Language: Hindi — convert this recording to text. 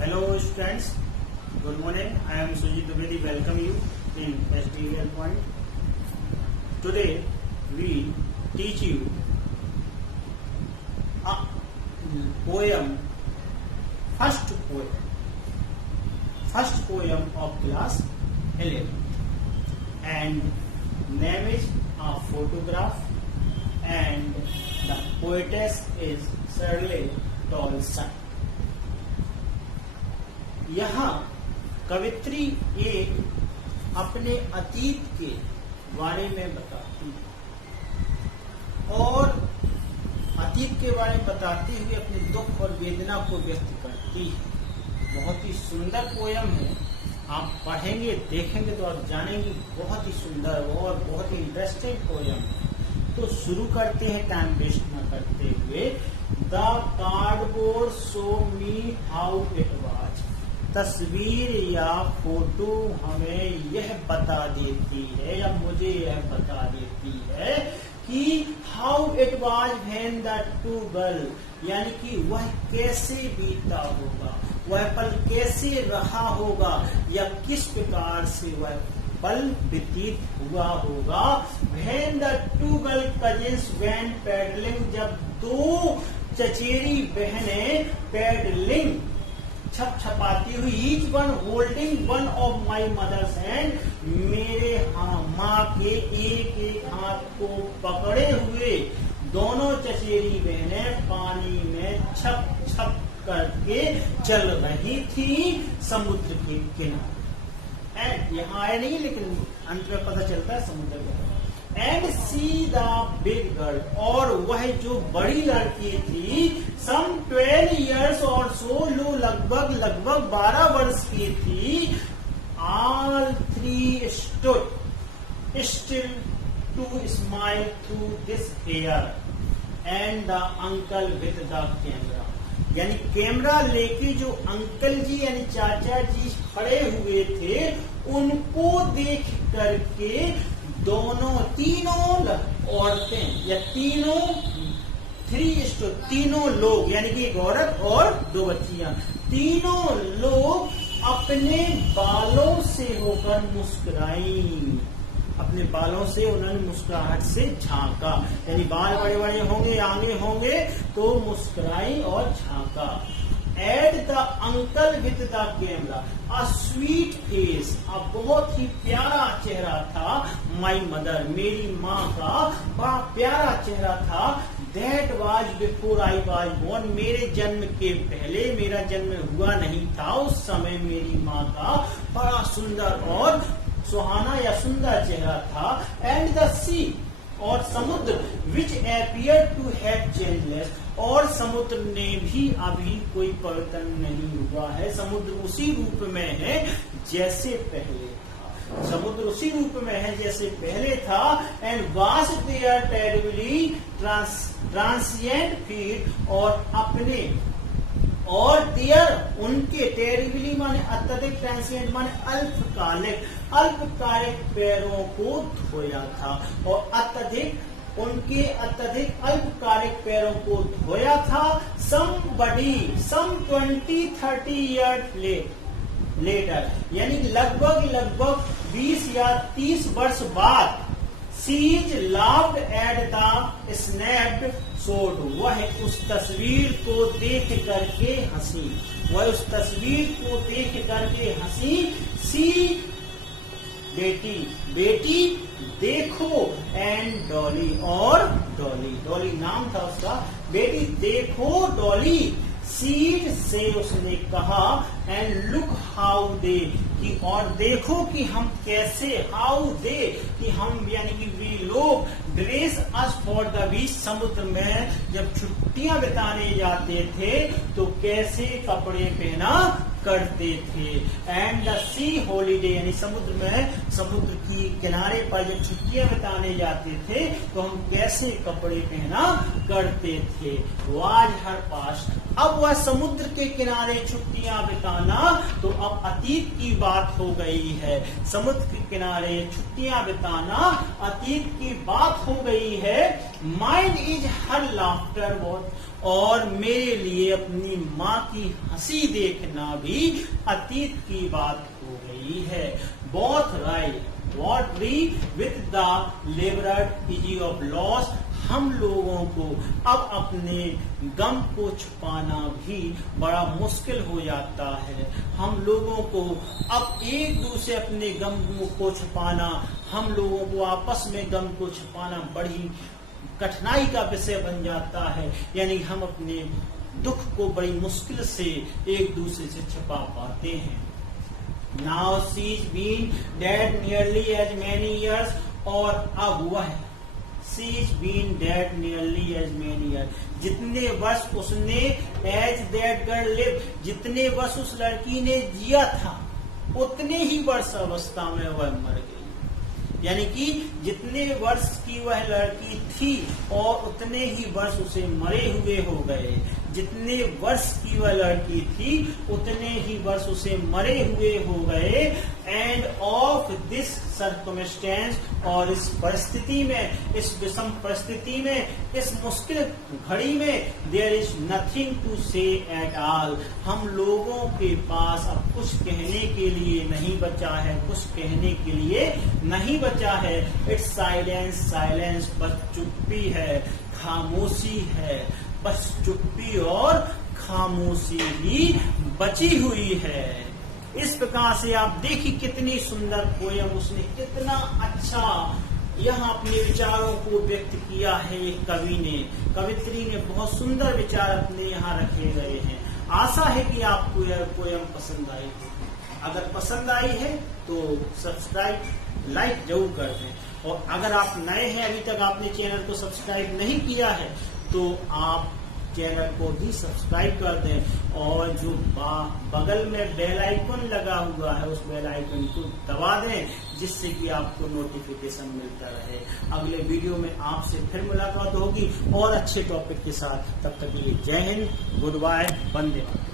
Hello students, good morning. I am Sujit Dubedi. Welcome you in SDVL Point. Today we teach you a poem, first poem of class 11, and name is a photograph, and the poetess is Shirley Tolstoy. यहाँ कवित्री एक अपने अतीत के बारे में बताती है और अतीत के बारे में बताते हुए अपने दुख और वेदना को व्यक्त करती है। बहुत ही सुंदर पोयम है। आप पढ़ेंगे देखेंगे तो आप जानेंगे बहुत ही सुंदर और बहुत ही इंटरेस्टिंग पोयम है। तो शुरू करते हैं टाइम वेस्ट न करते हुए। The cardboard show me how it was. तस्वीर या फोटो हमें यह बता देती है या मुझे यह बता देती है कि how it was when the two girl, यानी कि वह कैसे बीता होगा, वह पल कैसे रहा होगा या किस प्रकार से वह पल व्यतीत हुआ होगा। When the two girl cousins went paddling, जब दो चचेरी बहनें पैडलिंग छप छपाती हुई, each one holding one of my mother's hand, मेरे माँ के एक एक हाथ को पकड़े हुए दोनों चचेरी बहनें पानी में छप छप करके चल रही थी समुद्र के किनारे। एंड यहाँ आया नहीं लेकिन अंत में पता चलता है समुद्र के। And see the big girl, और वह जो बड़ी लड़की थी सम 12 years और सो, लो लगभग 12 वर्ष की थी। All three stood still to smile through this air and the uncle with the camera, यानी कैमरा लेके जो अंकल जी यानी चाचा जी खड़े हुए थे उनको देख करके दोनों तीनों औरतें या तीनों लोग, यानी कि एक औरत और दो बच्चियां, तीनों लोग अपने बालों से होकर मुस्कुराई। अपने बालों से उन्होंने मुस्कुराहट से झांका, यानी बाल बड़े बड़े होंगे आगे होंगे तो मुस्कुराई और झांका। At the uncle with the camera, a sweet face, अब बहुत ही प्यारा चेहरा था। माई मदर, मेरी माँ का बड़ा प्यारा चेहरा था। That was before I was born, मेरे जन्म के पहले, मेरा जन्म हुआ नहीं था उस समय मेरी माँ का बड़ा सुंदर और सुहाना या सुंदर चेहरा था। एंड द सी, और समुद्र, विच एपियर टू हैव चेंजलेस, और समुद्र ने भी अभी कोई परिवर्तन नहीं हुआ है। समुद्र उसी रूप में है जैसे पहले था, समुद्र उसी रूप में है जैसे पहले था। And was there terribly transient feet, और अपने और देयर उनके, टेरिबली माने अत्यधिक, ट्रांसिएंट माने अल्पकालिक पैरों को धोया था, और अत्यधिक उनके अत्यधिक अल्पकालिक पैरों को धोया था। सम 20-30 years लेटर, यानी लगभग 20 या 30 वर्ष बाद, sees laughed at the snapped shot, वह उस तस्वीर को देख करके हंसी, वह उस तस्वीर को देख करके हंसी। सी, बेटी देखो, एंड डॉली, और डॉली नाम था उसका, बेटी देखो डॉली। सीड से उसने कहा, एंड लुक हाउ दे, कि और देखो कि हम कैसे, हाउ दे कि हम, यानी कि वी लोग, dress us for the beach, समुद्र में जब छुट्टियां बिताने जाते थे तो कैसे कपड़े पहना करते थे। एंड द सी हॉलीडे, यानी समुद्र में, समुद्र की किनारे पर जब छुट्टियां बिताने जाते थे तो हम कैसे कपड़े पहना करते थे। वाज हर पास्ट, अब वह समुद्र के किनारे छुट्टियां बिताना तो अब अतीत की बात हो गई है। समुद्र के किनारे छुट्टियां बिताना अतीत की बात हो गई है। माइंड इज हर लाफ्टर, और मेरे लिए अपनी माँ की हंसी देखना भी अतीत की बात हो गई है। Both right what we with the laboured easy of loss. हम लोगों को अब अपने गम को छुपाना भी बड़ा मुश्किल हो जाता है। हम लोगों को अब एक दूसरे अपने गम को छुपाना, हम लोगों को आपस में गम को छुपाना बड़ी कठिनाई का विषय बन जाता है। यानी हम अपने दुख को बड़ी मुश्किल से एक दूसरे से छुपा पाते हैं। Now she's been dead nearly as many years, और अब वह She's been dead nearly as many years, जितने वर्ष उसने as that girl lived, जितने वर्ष उस लड़की ने जिया था उतने ही वर्ष अवस्था में वह मर गई। यानी कि जितने वर्ष की वह लड़की थी और उतने ही वर्ष उसे मरे हुए हो गए। जितने वर्ष की वह लड़की थी उतने ही वर्ष उसे मरे हुए हो गए। एंड ऑफ दिस सर्कमस्टेंस, और इस परिस्थिति में, इस विषम परिस्थिति में, इस मुश्किल घड़ी में देयर इज नथिंग टू से एट ऑल। हम लोगों के पास अब कुछ कहने के लिए नहीं बचा है, कुछ कहने के लिए नहीं बचा है। इट्स साइलेंस, साइलेंस, बस चुप्पी है, खामोशी है, बस चुप्पी और खामोशी ही बची हुई है। इस प्रकार से आप देखिए कितनी सुंदर पोयम, उसने कितना अच्छा यहाँ अपने विचारों को व्यक्त किया है। एक कवि ने, कवित्री ने बहुत सुंदर विचार अपने यहाँ रखे गए हैं। आशा है कि आपको यह पोयम पसंद आई होगी। अगर पसंद आई है तो सब्सक्राइब, लाइक जरूर कर दें। और अगर आप नए हैं, अभी तक आपने चैनल को सब्सक्राइब नहीं किया है, तो आप चैनल को भी सब्सक्राइब कर दें और जो बगल में बेल आइकन लगा हुआ है उस बेल आइकन को दबा दें, जिससे कि आपको नोटिफिकेशन मिलता रहे। अगले वीडियो में आपसे फिर मुलाकात होगी और अच्छे टॉपिक के साथ। तब तक के लिए जय हिंद, गुड बाय, वंदे मातरम।